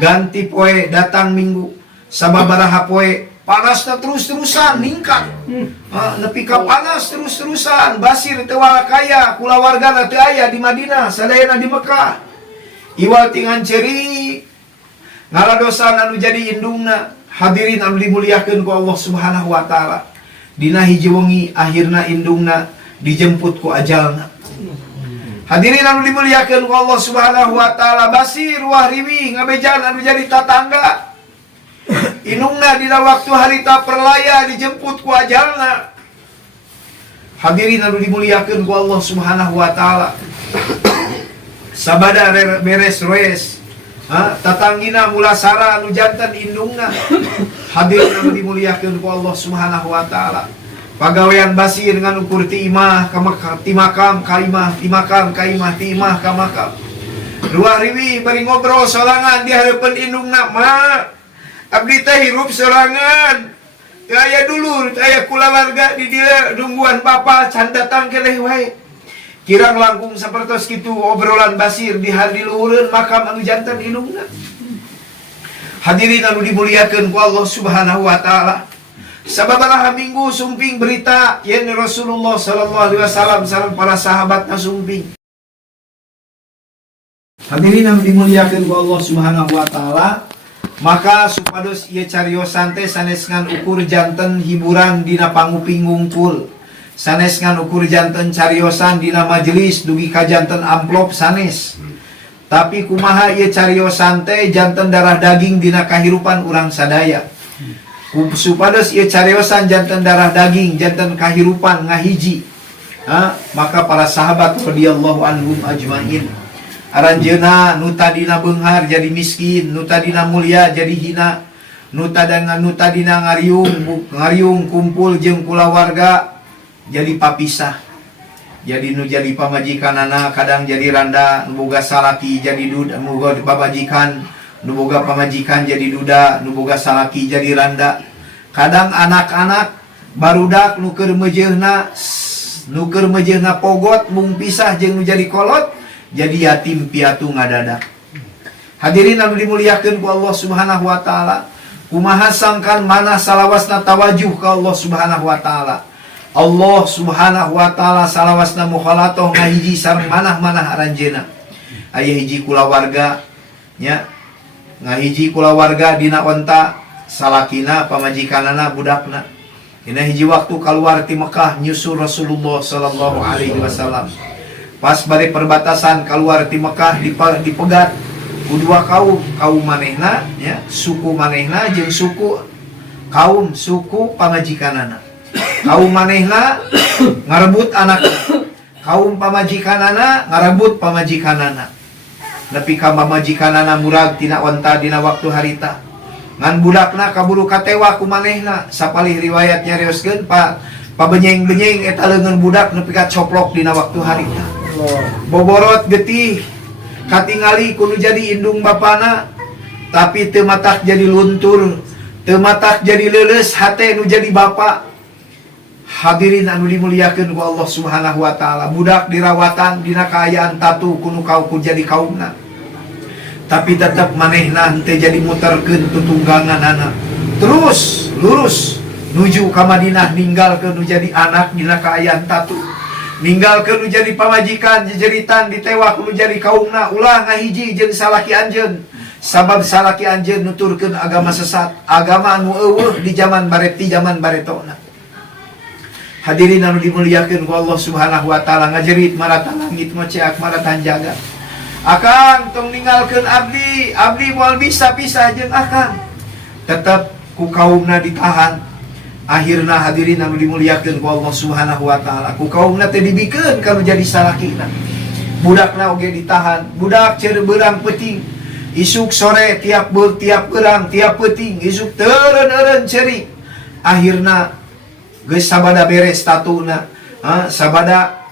ganti poe datang minggu sababaraha poe panasna terus-terusan ningkat. Nepi ka panas terus-terusan Basir teu kaya kulawargana teu aya di Madinah sadayana di Mekah. Iwal tingan ceri ngaladosan anu jadi indungna. Hadirin anu dimuliakeun ku Allah Subhanahu wa taala. Dina hiji wengi akhirna indungna dijemput ku ajalna. Hadirin anu dimuliakeun ku Allah Subhanahu wa taala, Basir wahriwi ngabejan anu jadi tatangga. Indungna dina waktu harita perlaya dijemput ku ajalna. Hadirin anu dimuliakeun ku Allah Subhanahu wa taala. Sabada beres-res tatanggina mulasara anu janten indungna. Hadirin anu dimuliakeun ku Allah Subhanahu wa taala. Pagawean Basir dengan ukur ti imah ti makam kaimah ti makam kaimah ti imah ka makam. Dua riwi bari ngobrol sorangan di hareupeun indungna, "Ma, abdi teh hirup sorangan. Teu aya dulur, teu aya kulawarga di dieu nungguan bapa can datang keneh wae." Kirang langkung sapertos kitu obrolan Basir di luhureun makam anu janten indungna. Hadirin anu dimuliakeun ku Allah Subhanahu wa taala. Sababaraha minggu sumping berita yen Rasulullah sallallahu alaihi wasallam sareng para sahabatna sumping. Hadirin anu dimuliakeun ku Allah Subhanahu wa taala, maka supados ieu cariosan teh sanes ngan ukur janten hiburan dina panguping ngungkul. Sanes ngan ukur janten cariosan dina majelis dugi ka janten amplop sanes. Tapi kumaha ieu cariosan teh janten darah daging dina kahirupan urang sadaya. Supados ieu cariosan janten darah daging, janten kahirupan ngahiji. Maka para sahabat radhiyallahu anhum ajmain aranjeuna nu tadina beunghar jadi miskin, nu tadina mulia jadi hina, nu tadina ngariung kumpul jeung kulawarga jadi papisah. Jadi nu jadi pamajikanana kadang jadi randa, nu boga salaki jadi duda, nu boga pamajikan, nu boga pamajikan jadi duda, nu boga salaki jadi randa. Kadang anak-anak barudak nu keur mejeunna pogot mung pisah jeung nu jadi kolot jadi yatim piatu ngadadak. Hadirin anu dimuliakeun ku Allah Subhanahu wa taala, kumaha sangkan mana salawasna tawajuh ka Allah Subhanahu wa taala. Allah Subhanahu wa taala salawasna mukhalatoh ngahiji sareng manah-manah aranjeuna. Aya hiji kulawarga nya, ngahiji kulawarga dina onta salakina pamajikanana budakna. Dina hiji waktu kaluar ti Mekah nyusul Rasulullah sallallahu alaihi wasallam. Pas bari perbatasan kaluar ti Mekah dipegat ku dua kaum manehna nya, suku manehna jeung suku pamajikanana. Kaum manehna ngarebut anakna, kaum pamajikanana ngarebut pamajikanana. Nepi ka pamajikanana murag tina onta dina waktu harita. Ngan budakna kaburu katewa ku manehna. Sapalih riwayat nyarioskeun pabenyeng-benyeng eta leungeun budak nepi ka coplok dina waktu harita. Boborot getih katingali kudu jadi indung bapana, tapi teu matak jadi luntur, teu matak jadi leuleus hate nu jadi bapa. Hadirin anu dimuliakeun ku Allah Subhanahu wa taala, budak dirawatan dina kaayaan tatu kudu ku jadi kaumna. Tapi tetap manehna henteu jadi muterkeun tutungganganana. Terus lurus nuju ka Madinah ninggalkeun nu jadi anak dina kaayaan tatu. Ninggalkeun nu jadi pamajikan jejeritan ditewa kudu jadi kaumna ulah ngahiji jeung salaki anjeun. Sabab salaki anjeun nuturkeun agama sesat, agama anu eueuh di zaman baretona. Hadirin anu dimuliakeun ku Allah Subhanahu wa taala, ngajerit marata langit maceak maratan jagat. Akang tong ninggalkeun abdi moal bisa pisah jeung akang. Tetep ku kaumna ditahan. Akhirna hadirin anu dimuliakeun ku Allah Subhanahu wa taala, ku kaumna teh dibikeun kana jadi salakina. Budakna oge ditahan. Budak ceur beurang peuting. Isuk sore tiap beurang tiap peuting, isuk teureun-eureun ceri. Akhirna geus sabada beres tatuna, sabada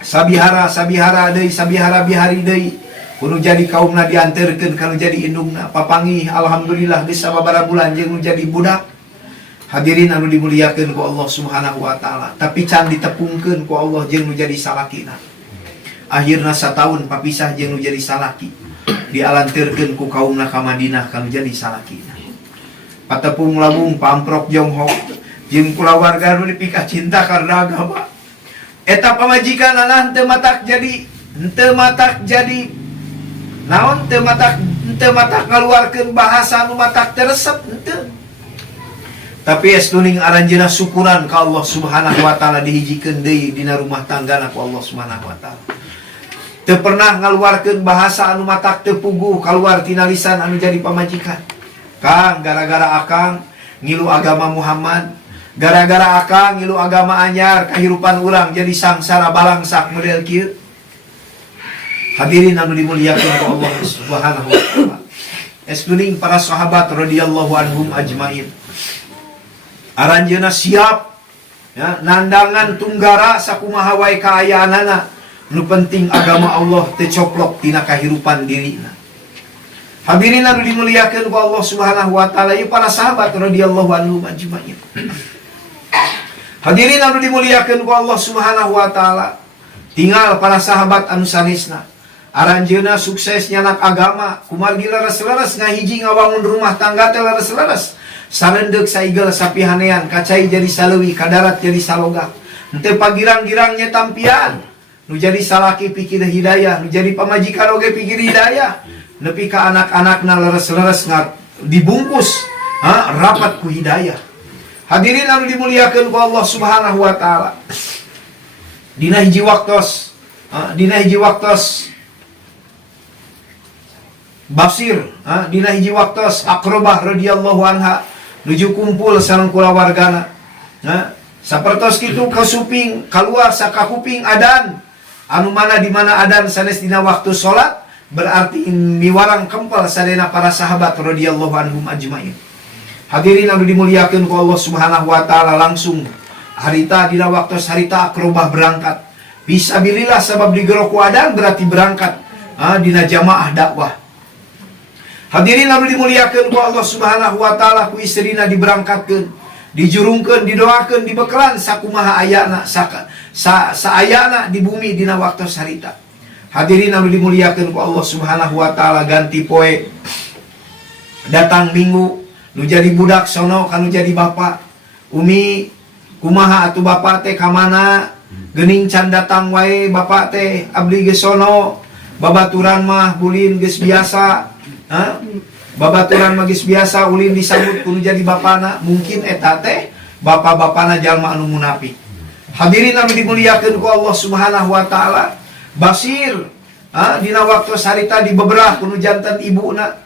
sabihara deui, sabihara bihari deui, kudu jadi kaumna dianterkeun kana jadi indungna. Papangih alhamdulillah geus sababaraha bulan jeung nu jadi budak. Hadirin anu dimuliakeun ku Allah Subhanahu wa taala, tapi can ditepungkeun ku Allah jeung nu jadi salakina. Akhirna sataun papisah jeung nu jadi salaki. dialantirkeun ku kaumna ka Madinah kanu jadi salakina. Patepung labung pamprok jonghok jeung kulawarga nu dipikah cinta karena agama. Eta pamajikanana henteu matak jadi naon teu matak ngaluarkeun bahasa nu matak teresep henteu. Tapi estuning aranjeunna syukuran ka Allah Subhanahu wa taala dihijikeun deui dina rumah tanggana ku Allah Subhanahu wa taala. Teu pernah ngaluarkeun bahasa anu matak teu puguh kaluar tina lisan anu jadi pamajikan. Kang gara-gara akang ngilu agama Muhammad, gara-gara akang ngilu agama anyar, kahirupan urang jadi sangsara balangsak model kieu. Hadirin anu dimuliakeun ku Allah Subhanahu wa taala. Estuning para sahabat radhiyallahu anhum ajmain. Aranjeunna siap ya, nandangan tunggara sakumaha wae kaayaanana, nu penting agama Allah teu coplok tina kahirupan dirina. Hadirin anu dimuliakeun ku Allah Subhanahu wa taala, ieu para sahabat radhiyallahu anhum ajmain. Hadirin anu dimuliakeun ku Allah Subhanahu wa taala, tinggal para sahabat anu sanesna. Aranjeunna sukses nyanak agama, kumargi leres-leres ngahiji ngawangun rumah tangga teh leres-leres. Sarendeuk saigel sapihanean, kacai jadi saleuwi, kadarat jadi saloga. Henteu pagirang-girang nya tampian. Nu jadi salaki pikir hidayah, nu jadi pamajikan oge pikir hidayah. Nepi ka anak-anakna leres-leres dibungkus rapat ku hidayah. Hadirin anu dimuliakeun ku Allah Subhanahu wa taala. Dina hiji waktos Basir, dina hiji waktos Aqrabah radhiyallahu anha nuju kumpul sareng kulawargana. Sapertos kitu kasuping kaluar saka kuping adan. Anu mana di mana adan sanes dina waktu salat, berarti miwarang kempel sadena para sahabat radhiyallahu anhum ajmain. Hadirin anu dimuliakeun ku Allah Subhanahu wa taala, langsung harita dina waktu harita Aqrabah berangkat. Fisabilillah sabab digerok ku adan berarti berangkat dina jamaah dakwah. Hadirin anu dimuliakeun ku Allah Subhanahu wa taala, ku istrina diberangkatkeun, dijurungkeun, didoakeun, dibekelan sakumaha ayana saayana di bumi dina waktu sarita. Hadirin anu dimuliakeun ku Allah Subhanahu wa taala, ganti poe datang minggu nu jadi budak sono kanu jadi bapa. Umi kumaha atuh bapa teh ka mana? Geuning can datang wae bapa teh, abdi geus sono. Babaturan mah bulin geus biasa. Babaturan magis biasa ulin disambut kudu jadi bapana. Mungkin eta teh bapa-bapana jalma anu munafik. Hadirin anu dimuliakeun ku Allah Subhanahu wa taala, Basir dina waktu sarita dibeberah kudu janten ibuna.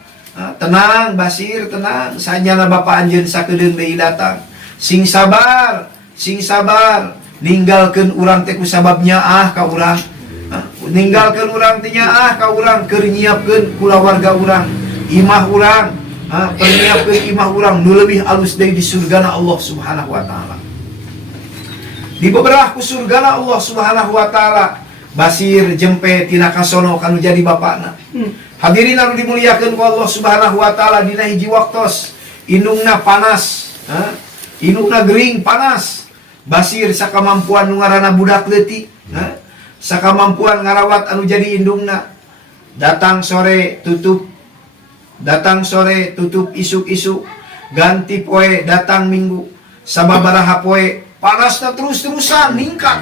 Tenang Basir, tenang, sanyana bapa anjeun sakedeung deui datang. Sing sabar, ninggalkeun urang teh ku sabab nyaah ka urang. Ninggalkeun urang teh nyaah ka urang, keur nyiapkeun kulawarga urang, imah urang, perniapkeun imah urang nu leuwih alus deui di surgana Allah Subhanahu wa taala. Di beberapa ku surgana Allah Subhanahu wa taala, Basir jempe tina kasono kanu jadi bapana. Hadirin anu dimuliakeun ku Allah Subhanahu wa taala, dina hiji waktos indungna panas, indungna gering panas. Basir sakamampuan nu ngaranna budak leutik, sakamampuan ngarawat anu jadi indungna. Datang sore tutup isuk-isuk, ganti poe datang minggu, sababaraha poe panasna terus-terusan ningkat.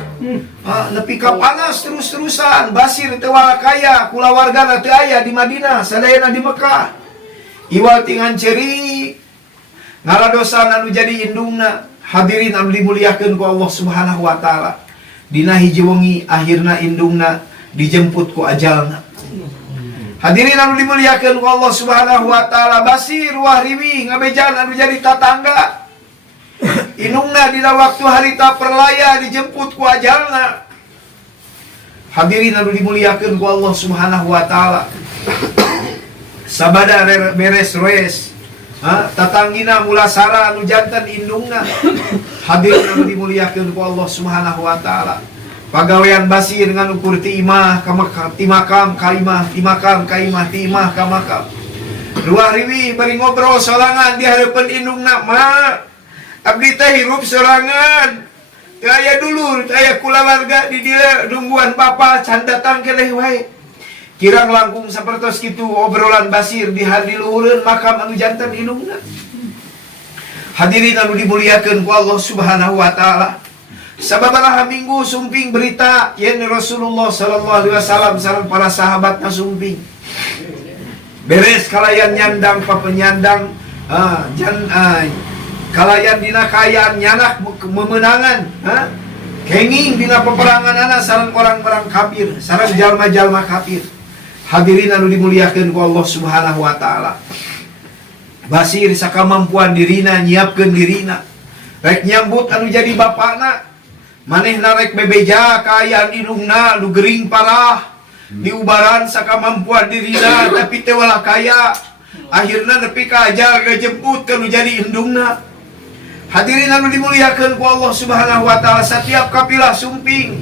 Nepi ka panas terus-terusan. Basir teu walakaya, kulawargana teu aya di Madinah, sadayana di Mekah. Iwal tingan ceri ngaladosan anu jadi indungna. Hadirin anu dimuliakeun ku Allah Subhanahu wa taala, dina hiji wengi akhirna indungna dijemput ku ajalna. Hadirin anu dimuliakeun ku Allah Subhanahu wa taala, Basir wahriwi ngabejan anu jadi tatangga. Indungna dina waktu harita perlaya dijemput ku ajalna. Hadirin anu dimuliakeun ku Allah Subhanahu wa taala, sabada beres-res tatanggina mulasara anu janten indungna. Hadirin anu dimuliakeun ku Allah Subhanahu wa taala, pagawean Basir ngan ukur ti imah ti makam ka imah, ti makam ka imah, ti imah ka makam. Ruah riwi bari ngobrol sorangan di hareupeun indungna, "Ma, abdi teh hirup sorangan. Teu aya dulur, teu aya kulawarga di dieu nungguan bapa can datang keneh wae. Kirang langkung sapertos kitu obrolan Basir di hadi luhureun makam anu janten indungna. Hadirin anu dimuliakeun ku Allah Subhanahu wa taala. Sababaraha minggu sumping berita yen Rasulullah sallallahu alaihi wasallam sareng para sahabatna sumping. Beres kalayan nyandang papenyandang kalayan dina kayaan nyanak memenangan, kenging dina peperangan anak sareng orang-orang kafir, sareng jalma-jalma kafir. Hadirin anu dimuliakeun ku Allah Subhanahu wa taala. Basir sakamampuan dirina nyiapkeun dirina. Rek nyambut anu jadi bapana. Manehna rek bebeja kaayaan indungna nu gering parah. Diubaran sakamampuan dirina tapi teu walah kaya. Akhirna nepi ka ajal ngajemput kanu jadi indungna. Hadirin anu dimuliakeun ku Allah Subhanahu wa taala, setiap kapilah sumping.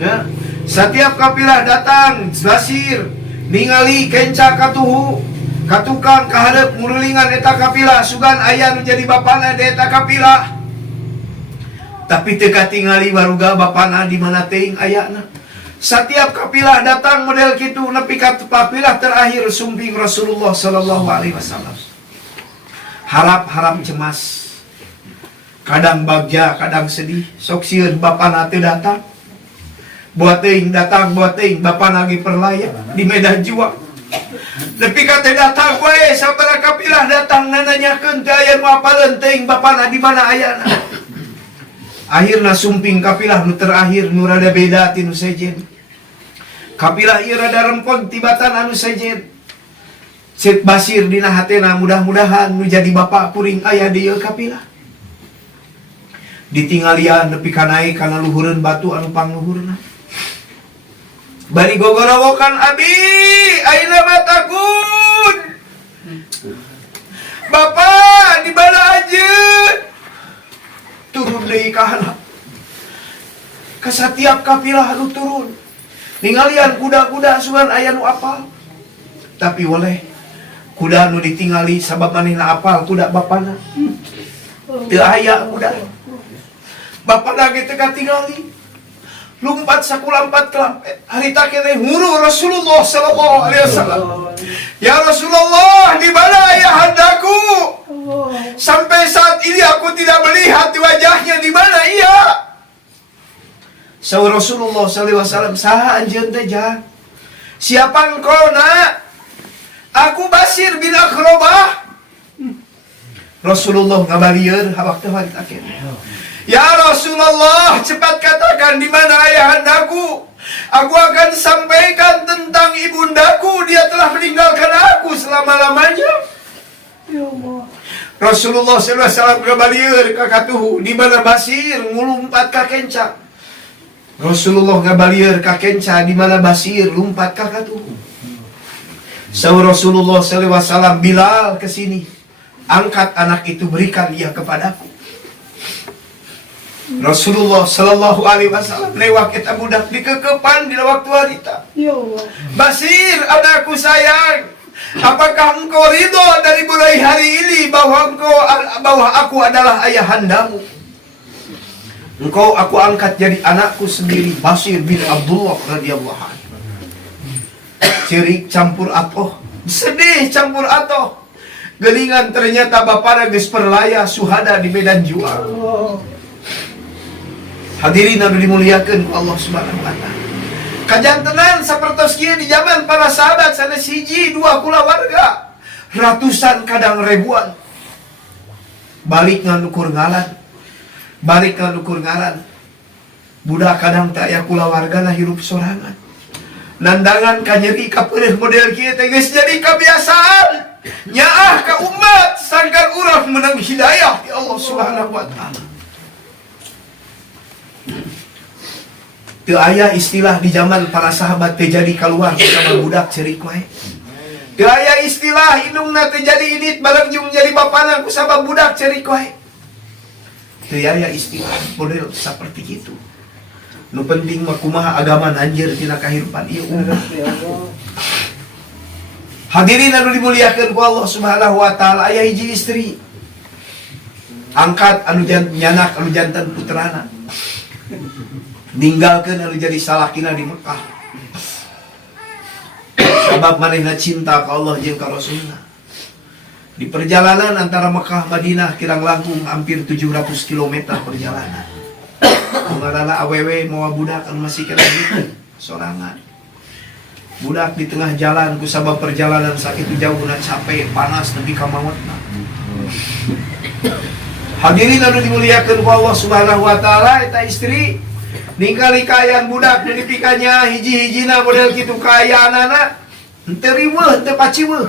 Ya. Setiap kapilah datang Basir ningali kenca katuhu katukang kaharep ngurulingan eta kapilah sugan aya nu jadi bapana di eta kapilah. Tapi teu katingali baruga bapana di mana teuing ayana. Setiap kapilah datang model kitu nepi ka kapilah terakhir sumping Rasulullah sallallahu alaihi wasallam. Harap-harap cemas. Kadang bagja, kadang sedih. Sok sieun bapana teu datang. Buat teuing datang, buat teuing bapana lagi perlaya di medan juang. Nepi ka teh datang wae sabaraha kapilah datang nananyakeun teh aya nu apaleun teuing bapana di mana ayana. Akhirna sumping kapilah nu terakhir nu rada beda ti nu sejen. Kapilah ieu rada rempong tibatan anu sejen. Cek Basir dina hatena mudah-mudahan nu jadi bapa kuring aya di ieu kapilah. Ditinggalian nepi ka naik kana luhureun batu anu pangluhurna. Bari gogorowokan abi ayeuna matakun. Bapak di bala ajeun. Turun deui ka handap. Ka satiap kapilah anu turun. Ninggalian kuda-kuda sugan aya nu apal. Tapi oleh kuda anu ditingali sabab manehna apal kuda bapana. Teu aya kuda. Bapana ge teu katingali. Lumpat sakulampat kelampet. Harita keneh huru Rasulullah sallallahu alaihi wasallam. Ya Rasulullah, di mana ayahandaku? Sampai saat ini aku tidak melihat wajahnya, di mana ia? Saur Rasulullah sallallahu alaihi wasallam, saha anjeun teh jang? Siapa engkau nak? Aku Basir bin Akhrobah. Rasulullah ngabalieur hawak teh harita keneh. Ya Rasulullah, cepat katakan di mana ayahandaku. Aku akan sampaikan tentang ibundaku. Dia telah meninggalkan aku selama-lamanya. Ya Allah. Rasulullah sallallahu alaihi wasallam ngabalieur ka katuhu di mana Basir ngulumpat ka kenca. Rasulullah ngabalieur ka kenca di mana Basir lumpat ka katuhu. Saur Rasulullah sallallahu alaihi wasallam, Bilal ke sini. Angkat anak itu, berikan dia kepadaku. Rasulullah sallallahu alaihi wasallam lewat kita budak dikekepan di waktu harita. Ya Allah. Basir, anakku sayang, apakah engkau ridho dari mulai hari ini bahwa aku adalah ayahandamu? Engkau aku angkat jadi anakku sendiri. Basir bin Abdullah radhiyallahu anhu. Cerik campur atoh, sedih campur atoh. Gelingan ternyata bapana geus perlaya suhada di medan juang. Hadirin anu dimuliakeun ku Allah Subhanahu wa taala. Kajantenan sapertos kieu di zaman para sahabat sanes hiji dua kulawarga, ratusan kadang ribuan. Balik nganukur ngaran. Balik nganukur ngaran. Budak kadang teh aya kulawargana hirup sorangan. Nandangan ka nyeri ka peureuh model kieu teh geus jadi kabiasaan. Nyaah ka umat sangkan urang menang hidayah di Allah Subhanahu wa taala. Teu aya istilah di zaman para sahabat teh jadi keluar sama budak cerik wae. Teu aya istilah indungna teh jadi init balangjung jadi bapana ku sabab budak cerik wae. Teu aya istilah model seperti itu. Nu penting mah kumaha agama nanjeur tina kahirupan ieu umat. Hadirin anu dimuliakeun ku Allah Subhanahu wa taala, aya hiji istri angkat anu nyanak anu janten putrana. Ninggalkeun anu jadi salakina di Mekah. sabab manehna cinta ka Allah jeung ka Rasulna. Di perjalanan antara Mekah Madinah kirang langkung hampir 700 km perjalanan. Kumarana awewe mawa budak anu masih kena gitu sorangan. Budak di tengah jalan ku sabab perjalanan sakitu jauhna capek panas nepi ka maotna. Hadirin anu dimuliakeun ku Allah Subhanahu wa taala, eta istri ningali kaayaan budak nu dipikanya hiji-hijina model kitu kaayaanana henteu riweuh henteu paciweuh.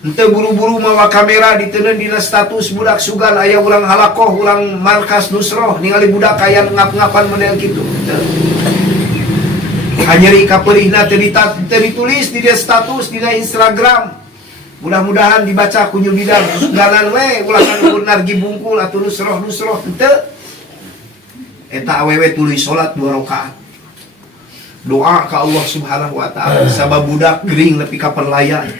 Henteu buru-buru mawa kamera diteuneun dina status budak sugan aya urang halakoh urang markas nusroh ningali budak kaayaan ngap-ngapan model kitu. Hanyeri kapeurihna teu ditulis di dia status dina Instagram. Mudah-mudahan dibaca ku nyubidan suganan we ulangan benar gibungkul atuh nusroh henteu. Eta awewe tulis salat 2 rakaat. Doa ka Allah Subhanahu wa taala sabab budak gering nepi ka perlayan.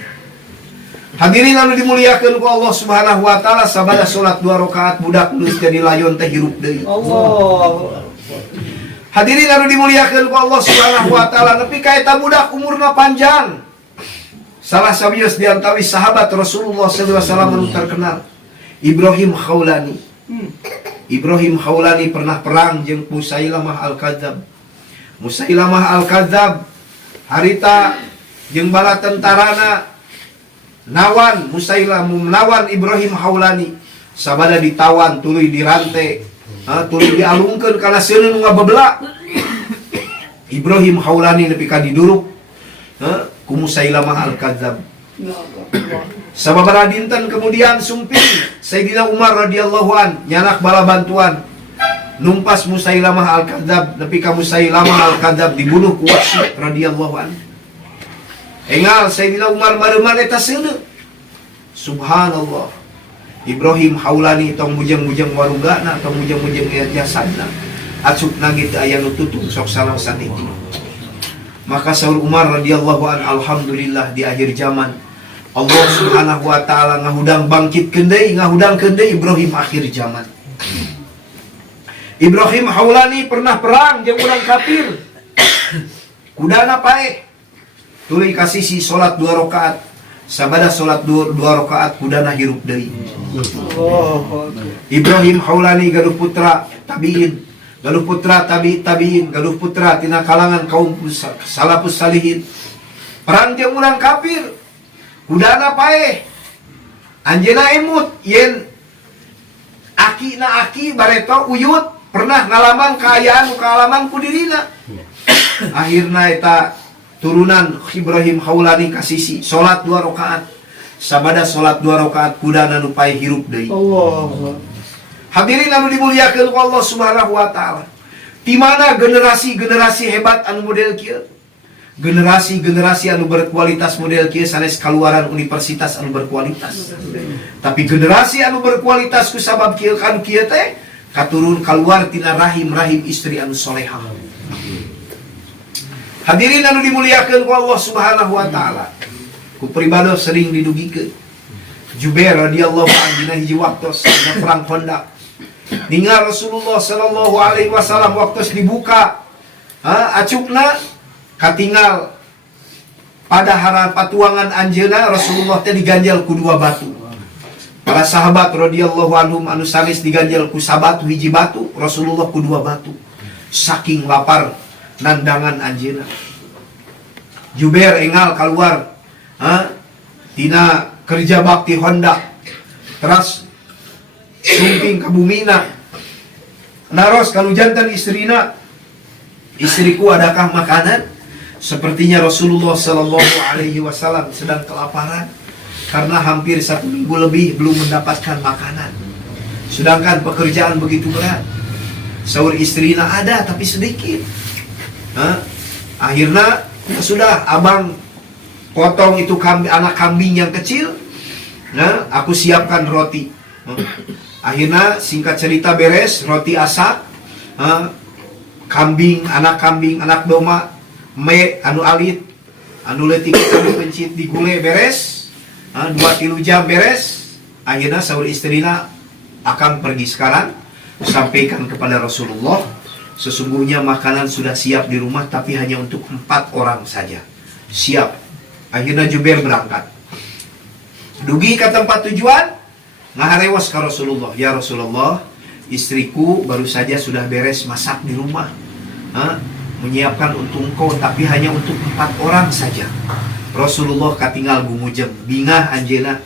Hadirin anu dimuliakeun ku Allah Subhanahu wa taala, sabada salat 2 rakaat budak geus jadi layon teh hirup deui. Allah. Hadirin anu dimuliakeun ku Allah Subhanahu wa taala, nepi ka eta budak umurna panjang. Salah sabios di antawis sahabat Rasulullah sallallahu alaihi wasallam anu terkenal, Ibrahim Khawlani. Ibrahim Khawlani pernah perang jeung Musailamah Al-Kadzab. Musailamah Al-Kadzab harita jeung bala tentarana nawan Musailamah nawan Ibrahim Khawlani sabada ditawan tuluy dirante tuluy dialungkeun kana seuneun ngabebla. Ibrahim Khawlani nepi ka diduruk ku Musailamah Al-Kadzab. Sababaraha dinten kemudian sumping Sayyidina Umar radhiyallahu an nyanak bala bantuan numpas Musailamah Al-Kadzab nepi ka Musailamah Al-Kadzab dibunuh ku Wahsy radhiyallahu an. Engal Sayyidina Umar mareuman eta seuneu. Subhanallah. Ibrahim Khawlani tong bujang-bujang warugana, tong bujang-bujang jasadna. Acupna ge teu aya nu tutung sok salaosan itu. Maka saur Umar radhiyallahu an, alhamdulillah di akhir zaman Allah Subhanahu wa taala ngahudang bangkitkeun deui, ngahudangkeun deui Ibrahim akhir zaman. Ibrahim Khawlani pernah perang jeung urang kafir. Kudana paeh. Tuluy kasisi salat 2 rakaat. Sabada salat 2 rakaat kudana hirup deui. Ibrahim Khawlani gaduh putra tabiin, gaduh putra tabiin, gaduh putra tina kalangan kaum salafus salihin. Perang jeung urang kafir. Kudana paeh. Anjeuna emut yen aki bareto uyut pernah ngalaman kaalaman ku dirina. Akhirna eta turunan Ibrahim Khawlani kasisi salat 2 rakaat. Sabada salat 2 rakaat kudana nu paeh hirup deui. Allah. Hadirin anu dimuliakeun ku Allah Subhanahu wa taala. Di mana generasi-generasi hebat anu model kieu? Generasi-generasi anu berkualitas model kieu sanes kaluaran universitas anu berkualitas. Tapi generasi anu berkualitas ku sabab kieu kan kieu teh katurun kaluar tina rahim-rahim istri anu solehah. Hadirin anu dimuliakeun ku Allah Subhanahu wa taala. Ku pribadi sering didugikeun. Jubair radhiyallahu anhu dina hiji waktos dina perang Khandaq. Ningal Rasulullah sallallahu alaihi wasallam waktos dibuka acukna katinggal pada hara patuangan anjeuna Rasulullah teh diganjal ku 2 batu. Para sahabat radhiyallahu anhum anu sanes diganjal ku sabatu hiji batu, Rasulullah ku 2 batu. Saking lapar nandangan anjeuna. Jubair engal keluar tina kerja bakti Honda. Teras sumping ka bumina. Naros kalau jantan istrina, istriku adakah makanan? Sepertinya Rasulullah Sallallahu Alaihi Wasallam sedang kelaparan karena hampir 1 minggu lebih belum mendapatkan makanan. Sedangkan pekerjaan begitu berat. Saur istrina ada tapi sedikit. Akhirnya sudah abang potong itu anak kambing yang kecil. Aku siapkan roti. Akhirnya singkat cerita beres roti asak. Kambing, anak domba. Anu alit, anu leutik anu pencit digule beres, 2-3 jam beres. Akhirnya saur istrina akan pergi sekarang, sampaikan kepada Rasulullah, sesungguhnya makanan sudah siap di rumah tapi hanya untuk 4 orang saja. Siap. Akhirnya Jubair berangkat. Dugi ke tempat tujuan, ngaharewas ke Rasulullah. Ya Rasulullah, istriku baru saja sudah beres masak di rumah. Menyiapkan untuk engkau, tapi hanya untuk 4 orang saja. Rasulullah katinggal gumujeng, bingah anjeuna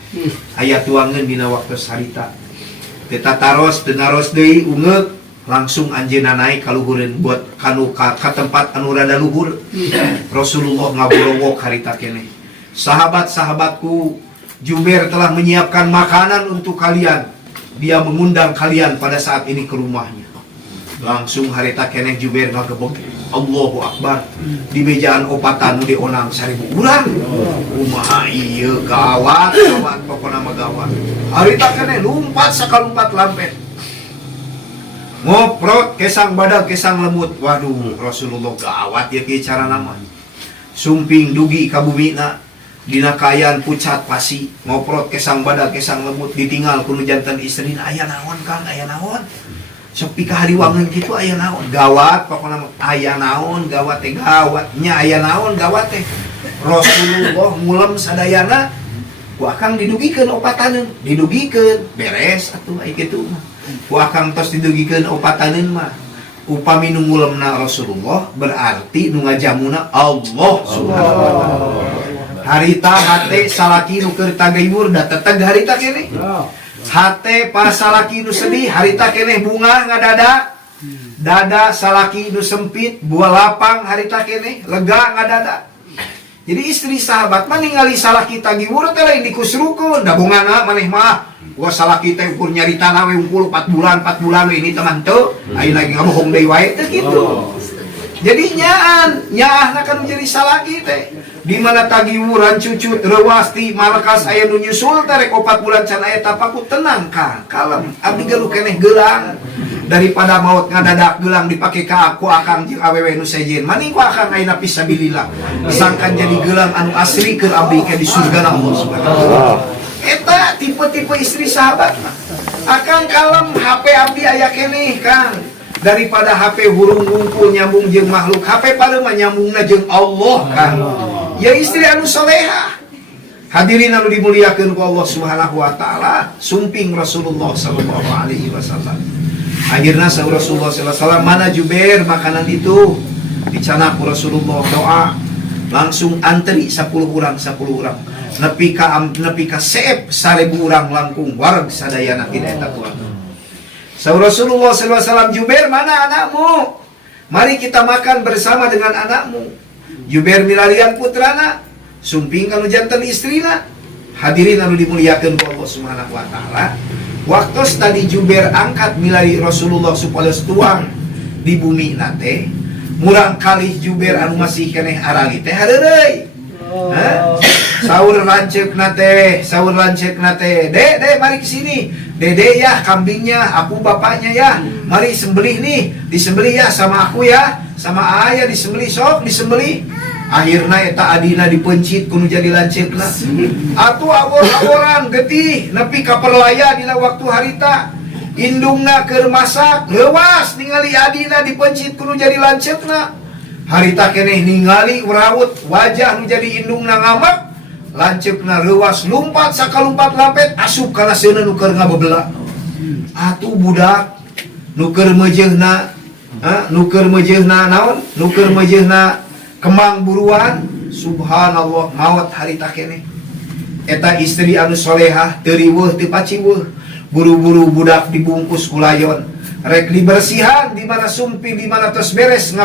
aya tuangeun dina waktu sarita. Teta taros tenaros deui ungeuk, langsung anjeuna naik ka luhureun buat kanu ka tempat anu rada luhur. Rasulullah ngaborowok harita keneh. Sahabat-sahabatku, Jubair telah menyiapkan makanan untuk kalian. Dia mengundang kalian pada saat ini ke rumahnya. Langsung harita keneh Jubair ngagebog, Allahu Akbar. Di mejaan opatan nu dionang 1000 urang. Kumaha ieu gawat pokona mah gawat. Harita keneh lumpat sakalumpat lampet. Ngoprot kesang badag kesang lemut. Waduh, Rasulullah gawat ya kieu cara nama. Sumping dugi ka bumina. Dina kayan pucat pasi, ngoprot kesang badag kesang lemut, ditinggal kuno jantan istri. Aya naon Kang, aya naon? Sepi kahariwangan gitu aya naon? Gawat pokona aya naon, gawat teh gawat. Nya aya naon gawat teh. Rasulullah mulem sadayana ku akang didugikeun opataneun, didugikeun beres atuh ai kitu mah. Ku akang tos didugikeun opataneun mah. Upami nu ngulemna Rasulullah berarti nu ngajamuna Allah Subhanahu wa taala. Harita hate salaki nu keur tagayur da teteg harita keneh. Hate para salaki nu sedih harita keneh bunga ngadadak. Dada salaki nu sempit buah lapang harita keneh lega ngadadak. Jadi istri sahabat mah ningali salaki tagiwur teh lain dikusrukeun da bungana maneh mah. Gua salaki teh ukur nyarita na we unggul 4 bulan we ini teman teu. Ayeuna lagi ngabohong deui wae teh kitu. Jadi nyaahna kan menjadi salaki teh. Di mana tagiwuran cucut rewasti malakas aya nu nyusul teh rek 4 bulan can aya tapaku tenang Kang, kalem. Abdi geulu keneh geulang daripada maut ngadadak geulang dipake ka aku akang jeung awewe nu sejen. Maning ku akang ayeuna fisabilillah. Sangkan jadi geulang anu asli keur abdi ke di surga Allah Subhanahu wa taala. Eta tipe-tipe istri sahabat mah. Akang kalem HP abdi aya keneh Kang. Daripada HP hurung ngumpul nyambung jeung makhluk, HP paling mah nyambungna jeung Allah kan. Ya istri anu salehah. Hadirin anu dimuliakeun ku Allah Subhanahu wa taala, sumping Rasulullah sallallahu alaihi wasallam. Akhirna saur Rasulullah sallallahu alaihi wasallam, mana Jubair makanan itu? Dicana ku Rasulullah doa. Langsung antri 10 urang. Nepi ka seep 1000 urang langkung wareg sadayana tina eta tuan. Saur Rasulullah SAW, Jubair mana anakmu? Mari kita makan bersama dengan anakmu. Jubair milarian putrana, sumping kanu jantan istrina. Hadirin anu dimuliakeun ku Allah Subhanahu wa taala. Waktu tadi Jubair angkat milari Rasulullah supados tuang di bumi nate, murang kali Jubair anu masih keneh arali teh hareureuy. Saur lanceuk nate, Dek, mari kesini. Dede ya, kambingnya, aku bapaknya ya. Mari sembelih nih, disembelih ya sama aku ya, sama ayah disembelih sok, disembelih. Akhirna eta adina dipencit kudu jadi lanceukna. Atuh awor-aworan getih nepi ka perlaya dina waktu harita. Indungna keur masak, leuwas ningali adina dipencit kudu jadi lanceukna. Harita keneh ningali urawut wajah nu jadi indungna ngamak. Lanceukna leuwas lumpat sakalumpat lampet asup kana seuneu nu keur ngabebela. Atuh budak nu keur meujeuhna naon? Nu keur meujeuhna kembang buruan, subhanallah maot harita keneh. Eta istri anu solehah teu riweuh teu paciweuh. Buru-buru budak dibungkus ku layon. Rek dibersihan di mana sumping di mana tos beres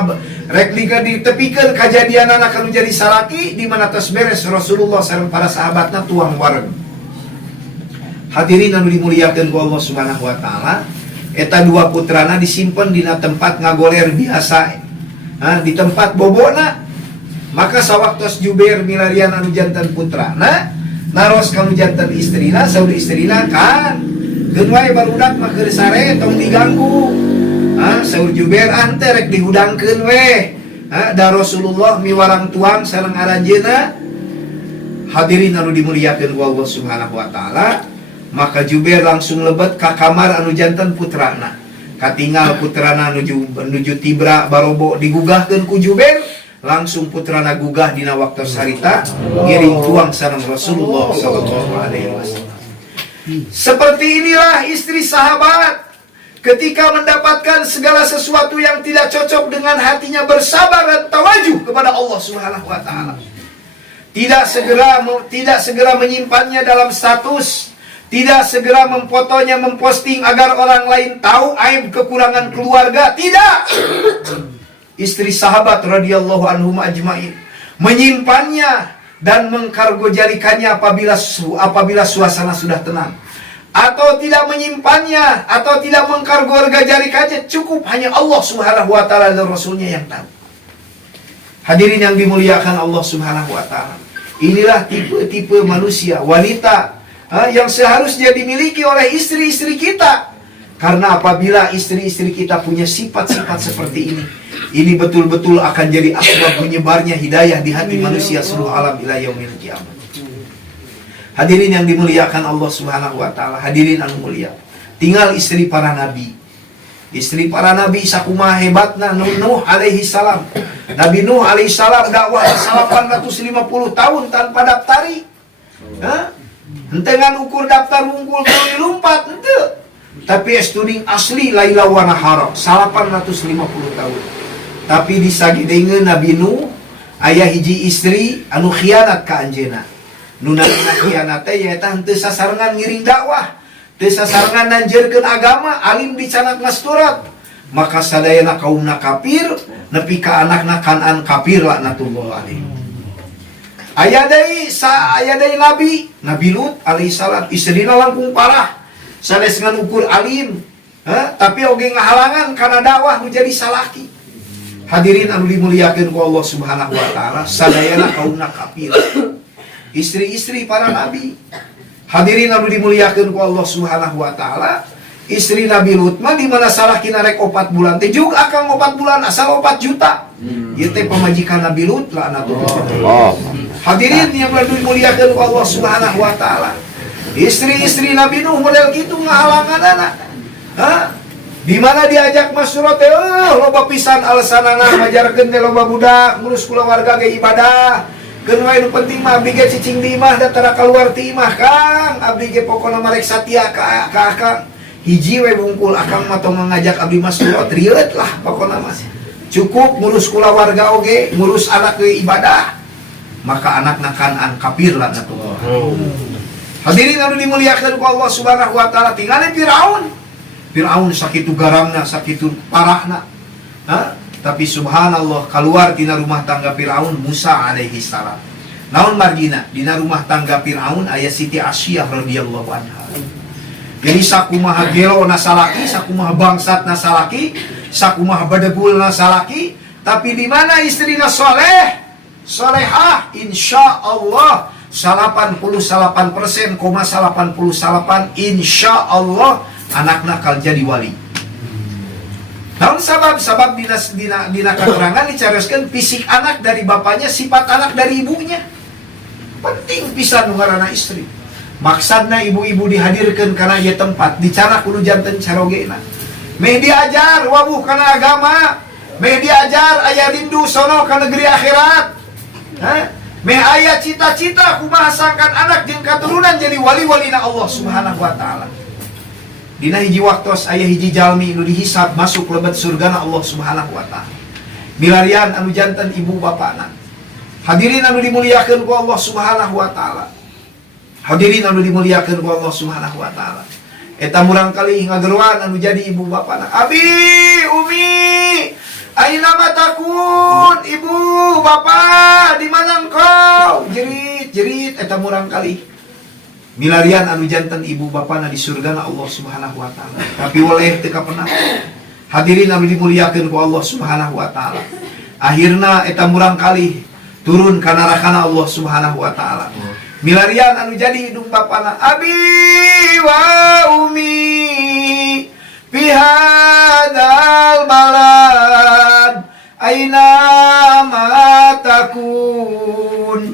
rek ditepikeun kajadian anak anu jadi salaki di mana tos beres Rasulullah sareng para sahabatna tuang wareg. Hadirin anu dimuliakeun ku Allah Subhanahu wa taala, eta 2 putrana disimpen dina tempat ngagoler biasa. Di tempat bobona. Maka sawaktos Jubair milarian anu jantan putrana, naros kanu jantan istrina, saur istrina kan geun wae barudak mah keur sare tong diganggu. Saur Jubair ante rek dihudangkeun we. Da Rasulullah miwarang tuang sareng aranjeuna. Hadirin anu dimuliakeun ku Allah Subhanahu wa taala, maka Jubair langsung lebet ka kamar anu jantan putrana. Katinggal putrana nuju tibra barobo digugahkeun ku Jubair, langsung putra nagugah dina waktu sarita ngiring tuang sareng Rasulullah sallallahu alaihi wasallam. Seperti inilah istri sahabat ketika mendapatkan segala sesuatu yang tidak cocok dengan hatinya, bersabar dan tawajuh kepada Allah Subhanahu wa taala. Tidak segera menyimpannya dalam status, tidak segera memfotonya, memposting agar orang lain tahu aib kekurangan keluarga. Tidak. Istri sahabat radhiyallahu anhum ajmain menyimpannya dan mengkargojarikannya apabila suasana sudah tenang. Atau tidak menyimpannya, atau tidak mengkargojarikannya, cukup hanya Allah Subhanahu wa taala dan Rasulnya yang tahu. Hadirin yang dimuliakan Allah Subhanahu wa taala. Inilah tipe-tipe manusia, wanita yang seharusnya dimiliki oleh istri-istri kita. Karena apabila istri-istri kita punya sifat-sifat seperti ini betul-betul akan jadi asbab menyebarnya hidayah di hati manusia seluruh alam ila yaumil qiyamah. Hadirin yang dimuliakan Allah Subhanahu wa taala, hadirin anu mulia. Tinggal istri para nabi. Istri para nabi sakumaha hebatna Nuh alaihi salam. Nabi Nuh alaihi salam dakwah 850 tahun tanpa daftari. Hentengan ukur daftar unggul kalau dilumpat henteu. Tapi estuding asli laila wa nahara 850 tahun. Tapi disagideungeun Nabi Nuh aya hiji istri anu khianat ka anjeunna. Nu namina khianat teh nyaeta henteu sasarengan ngiring dakwah. Teu sasarengan nanjeurkeun agama, alim dicanak masturat. Maka sadayana kaumna kafir, nepi ka anakna Kan'an kafir laknatullah alaihi. Aya deui Nabi Lut alaihi salam, istrina langkung parah. Sanes ngan ukur alim, tapi oge ngahalangan kana dakwah menjadi salaki. Hadirin anu dimuliakeun ku Allah Subhanahu wa taala, sadayana kaumna kafir. Istri-istri para nabi. Hadirin anu dimuliakeun ku Allah Subhanahu wa taala, istri Nabi Lut mah di mana salakina rek 4 bulan teh juga akang 4 bulan asal 4 juta. Ieu teh pamajikan Nabi Lut laknatullah. Hadirin yang dimuliakeun ku Allah Subhanahu wa taala. Istri-istri Nabi Nuh model kitu ngahalanganana. Di mana diajak masyurah teh loba pisan alasanana ngajarkeun teh loba budak ngurus kulawarga ge ibadah. Keun wae nu penting mah abdi ge cicing di imah da tara kaluar ti imah Kang. Abdi ge pokona marek satia ka Akang. Hiji we bungkul Akang mah tong ngajak abdi masyurah rieut lah pokona mah. Cukup ngurus kulawarga oge, ngurus anak ge ibadah. Maka anakna Kan'an kafir laknatullah. Hadirin anu dimuliakeun ku Allah Subhanahu wa taala, tinggalin Firaun. Firaun sakitu garamna, sakitu parahna. Tapi subhanallah keluar dina rumah tangga Firaun Musa alaihi salam. Naon margina dina rumah tangga Firaun aya Siti Asyiyah radhiyallahu anha. Jadi sakumaha gelo na salaki, sakumaha bangsat na salaki, sakumaha badegul na salaki, tapi di mana istrina soleh, solehah, insyaallah 88,88% insyaallah anakna kal jadi wali. Namun sabab dina keterangan dicaroskeun fisik anak dari bapaknya, sifat anak dari ibunya. Penting pisan nu ngaranna istri. Maksudna ibu-ibu dihadirkan karena ieu tempat dicanak kudu janten carogena. Meh diajar wabuh kana agama, meh diajar aya rindu sono ka negeri akhirat. Meh aya cita-cita kumaha sangkan anak jeung katurunan jadi wali-walina Allah Subhanahu wa taala. Dina hiji waktos aya hiji jalmi nu dihisab masuk lebet surgana Allah Subhanahu wa taala. Milarian anu janten ibu bapana. Hadirin anu dimuliakeun ku Allah Subhanahu wa taala. Hadirin anu dimuliakeun ku Allah Subhanahu wa taala. Eta murang kali ngageruan anu jadi ibu bapana. Abi, Umi, aina matakun? Ibu, bapak, di mana engkau? Jerit eta murang kali. Milarian anu janten ibu bapana di surgana Allah Subhanahu wa taala. Tapi waleh teu kapenah. Hadirin anu dimuliakeun ku Allah Subhanahu wa taala. Akhirna eta murang kali turun ka nerakana Allah Subhanahu wa taala. Milarian anu jadi hidung bapana, Abi wa Umi fi hadzal balad aina ma takun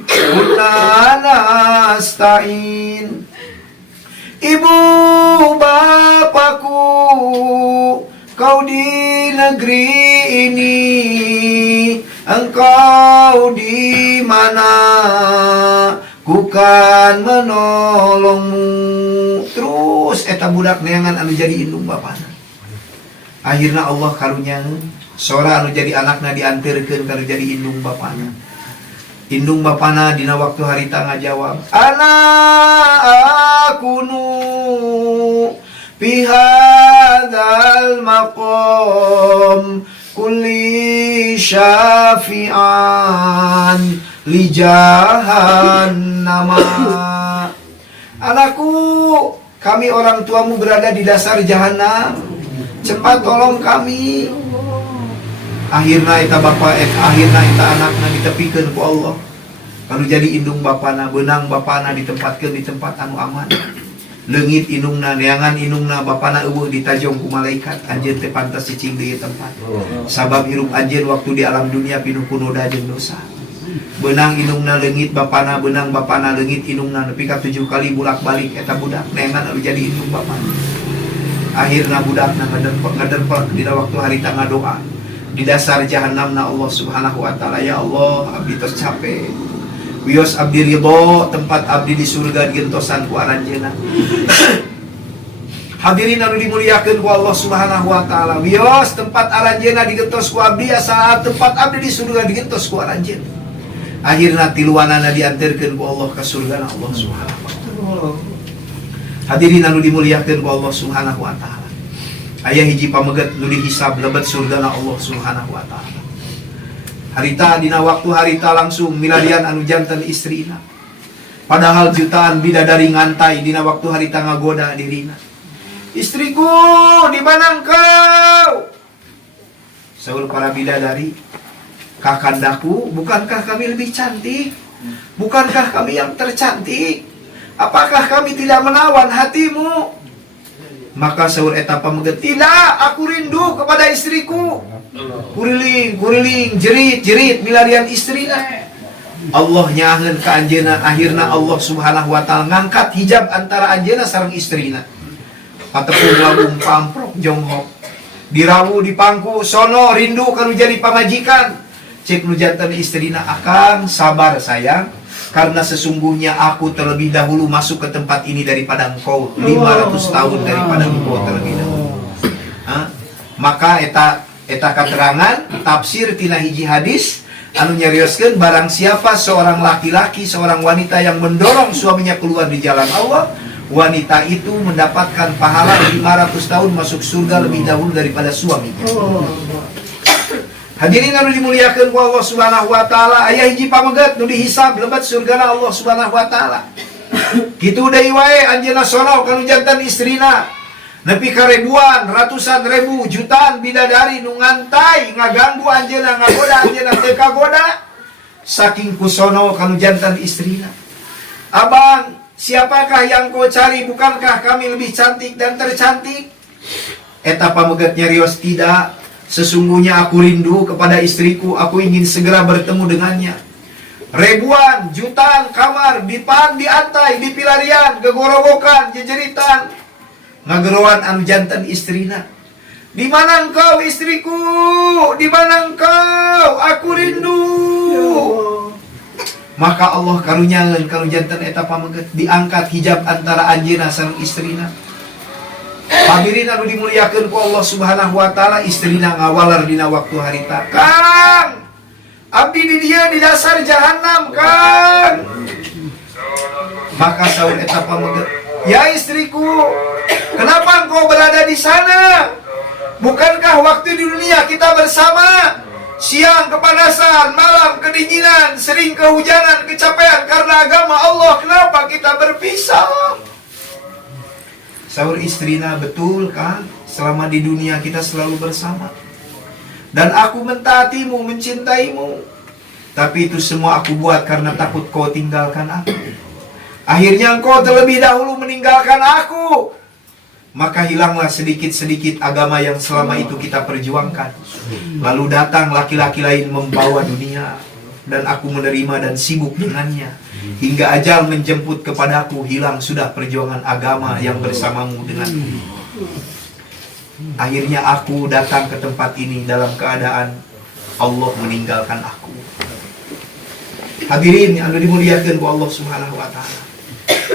nasta'in. Ibu bapakku, kau di negeri ini engkau di mana, ku kan menolongmu. Terus eta budak neangan anu jadi indung bapana. Akhirna Allah karunyakeun sora anu jadi anakna dianterkeun kana jadi indung bapana. Indung bapana dina waktu harita ngajawab, ana akunu bihadzal maqam kulli syafi'an li jahannama. Anakku, kami orang tuamu berada di dasar jahanam, cepat tolong kami. Akhirna eta bapa akhirna eta anakna ditepikeun ku Allah. Kalau jadi indung bapana, benang bapana ditempatkeun di tempat anu aman. Leungit indungna, neangan indungna bapana eueuh ditajong ku malaikat. Anjeun teh pantas cicing di tempat. Sabab hirup anjeun waktu di alam dunia pinuh ku noda jeung dosa. Benang indungna leungit bapana, benang bapana leungit indungna nepi ka 7 kali bolak-balik eta budak neangan anu jadi indung bapana. Akhirna budakna ngaderpek dina waktu harita ngadoa. Di dasar jahannamna Allah Subhanahu wa taala, ya Allah, abdi tos capek. Wios abdi ridho, tempat abdi di surga digentosan ku aranjeunna. Hadirin anu dimuliakeun ku Allah Subhanahu wa taala, wios tempat aranjeunna digentos ku abdi asa tempat abdi di surga digentos ku aranjeunna. Akhirna tiluanana dianterkeun ku Allah ka surgana Allah Subhanahu wa taala. Hadirin anu dimuliakeun ku Allah Subhanahu wa taala. Aya hiji pameget nu dihisab lebet surgana Allah Subhanahu wa taala. Harita dina waktu harita langsung miladian anu janten istrina. Padahal jutaan bidadari ngantai dina waktu harita ngagoda dirina. Istriku, di mana engkau? Saur para bidadari, kakandaku, bukankah kami lebih cantik? Bukankah kami yang tercantik? Apakah kami tidak menawan hatimu? Maka saur eta pameget, tidak, aku rindu kepada istriku. Kuriling, jerit milarian istrina. Allah nyaheun ka anjeunna, akhirna Allah Subhanahu wa taala ngangkat hijab antara anjeunna sareng istrina. Patepung labung pamprok jonghok. Dirawu di pangku, sono rindu kanu jadi pamajikan. Cek nu janten istrina, akang sabar sayang, karena sesungguhnya aku terlebih dahulu masuk ke tempat ini daripada engkau 500 tahun daripada engkau terlebih dahulu. Maka eta keterangan tafsir tina hiji hadis anu nyarioskeun barang siapa seorang laki-laki, seorang wanita yang mendorong suaminya keluar di jalan Allah, wanita itu mendapatkan pahala 500 tahun masuk surga lebih dahulu daripada suaminya. Hadirin anu dimuliakeun ku Allah Subhanahu wa taala, aya hiji pameget nu dihisab lebet surgana Allah Subhanahu wa taala. Kitu deui wae anjeunna sono kanu janten istrina. Nepi ka ribuan, ratusan ribu, jutaan bidadari nu ngantai ngaganggu anjeunna, ngagoda anjeunna teu kagoda. Saking kusono kanu janten istrina. Abang, siapakah yang kau cari? Bukankah kami lebih cantik dan tercantik? Eta pameget nyarios, tidak. Sesungguhnya aku rindu kepada istriku, aku ingin segera bertemu dengannya. Ribuan, jutaan kamar, diantai, dipilarian, gegorowokan, jejeritan, ngagerowan anu janten istrina. Di mana engkau istriku? Di mana engkau? Aku rindu. Maka Allah karunyakeun kanu janten eta pameget, diangkat hijab antara anjeunna sareng istrina. Hadirin anu dimuliakeun ku Allah Subhanahu wa taala, istrina ngawalar dina waktu harita, "Kang, abdi di dia di dasar jahanam, Kang." Maka saur eta pameget, "Ya istriku, kenapa engkau berada di sana? Bukankah waktu di dunia kita bersama? Siang kepanasan, malam kedinginan, sering kehujanan, kecapean karena agama Allah. Kenapa kita berpisah?" Saur istrina, "Betul kan, selama di dunia kita selalu bersama. Dan aku mentaatimu, mencintaimu. Tapi itu semua aku buat karena takut kau tinggalkan aku. Akhirnya engkau terlebih dahulu meninggalkan aku. Maka hilanglah sedikit-sedikit agama yang selama itu kita perjuangkan. Lalu datang laki-laki lain membawa dunia. Dan aku menerima dan sibuk dengannya. Hingga ajal menjemput kepadaku, hilang sudah perjuangan agama yang bersamamu denganku. Akhirnya aku datang ke tempat ini dalam keadaan Allah meninggalkan aku. Hadirin yang dimuliakan ku Allah Subhanahu wa taala.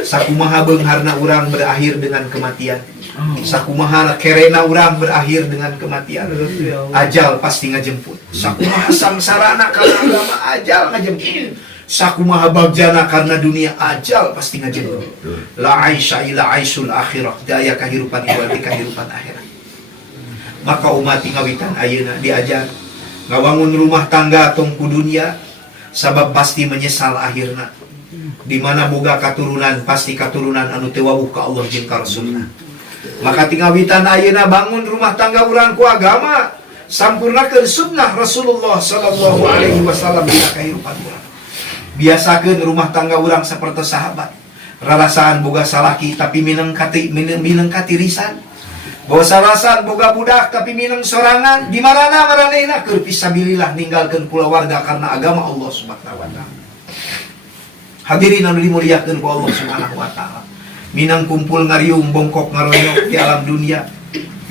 Sakumaha beungharna urang berakhir dengan kematian. Sakumaha kerena urang berakhir dengan kematian. Ajal pasti ngajemput. Sakumaha sangsarana karena agama, ajal ngajemput. Sakumaha bagjana karena dunia, ajal pasti ngajemput. La aisha ila aisul akhirah, daya kehidupan iwati kehidupan akhirat. Maka umat ngawitan ayeuna diajar ngawangun rumah tangga tongku dunia, sabab pasti menyesal akhirna. Di mana boga katurunan pasti katurunan anu teu wawuh ka Allah jeung ka Rasulna. Maka tingawitan ayeuna bangun rumah tangga urang ku agama, sampurnakeun sunnah Rasulullah sallallahu alaihi wasallam dina kahirupan urang. Biasakeun rumah tangga urang saperti sahabat. Rarasaan boga salaki tapi mineng katirisan. Boga sarasaan boga budak tapi mineng sorangan. Di marana maranehna keur fisabilillah ninggalkeun kulawarga karena agama Allah Subhanahu wa taala. Hadirin anu dimuliakeun ku Allah Subhanahu wa taala. Minang kumpul ngariung bongkok ngaroyok di alam dunia.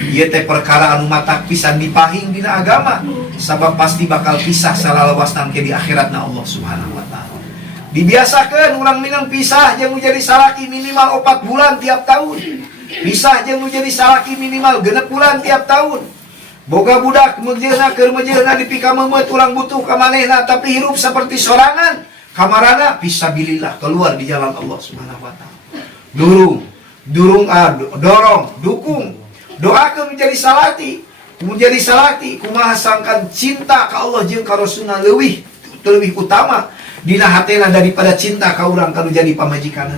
Ieu teh perkara anu matak pisan dipahing dina agama, sabab pasti bakal pisah salalawasna ke di akhiratna Allah Subhanahu wa taala. Dibiasakeun urang minang pisah jeung menjadi salaki minimal 4 bulan tiap tahun. Pisah jeung menjadi salaki minimal 6 bulan tiap tahun. Boga budak mejeuna keur mejeuna dipika memet urang butuh ka manehna tapi hirup seperti sorangan. Kamarana fisabilillah keluar di jalan Allah Subhanahu wa taala. Dorong, dukung. Doakeun menjadi salati, kumaha sangkan cinta ka Allah jeung ka Rasulna leuwih utama dina hatena daripada cinta ka urang kanu jadi pamajikan.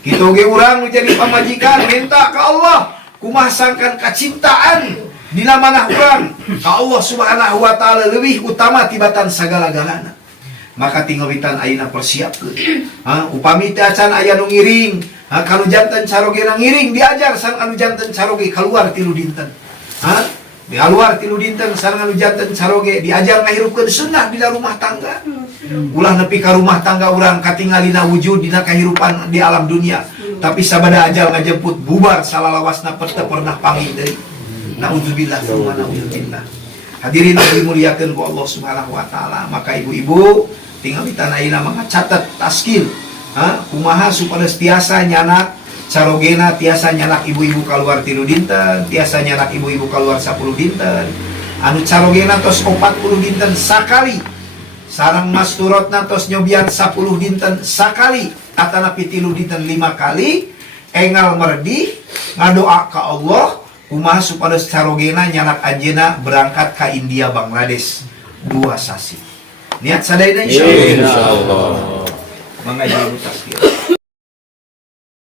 Kitu ge urang nu jadi pamajikan minta ka Allah, kumaha sangkan kacintaan dina manah urang ka Allah Subhanahu wa taala leuwih utama tibatan sagala-galana. Maka tinggawitan ayeuna persiapkeun. Upami teh acan aya nu ngiring, kanu janten carogena ngiring diajar sareng anu janten caroge kaluar tilu dinten. Di luar tilu dinten sareng anu janten caroge diajar ngahirupkeun sunnah dina rumah tangga. Ulah nepi ka rumah tangga urang katingalina wujud dina kahirupan di alam dunia. Tapi sabada ajal ngajemput bubar salalawasna teu pernah panggil deui. Nauzubillah tsumma nauzubillah. Hadirin yang dimuliakan ku Allah Subhanahu wa taala, maka ibu-ibu tinggal di tanah ayeuna mangga catat taskil. Kumaha supados tiasa nyanak carogena, tiasa nyanak ibu-ibu keluar tilu dinten, tiasa nyanak ibu-ibu keluar 10 dinten. Anu carogena tos 40 dinten sakali. Sareng masturotna tos nyobian 10 dinten sakali. Atanapi tilu dinten 5 kali. Engal merdi ngadoa ka Allah kumaha supados carogena nyanak anjeuna berangkat ka India Bangladesh 2 sasi. Niat sadayana insyaallah. Mangga ibu tasbih.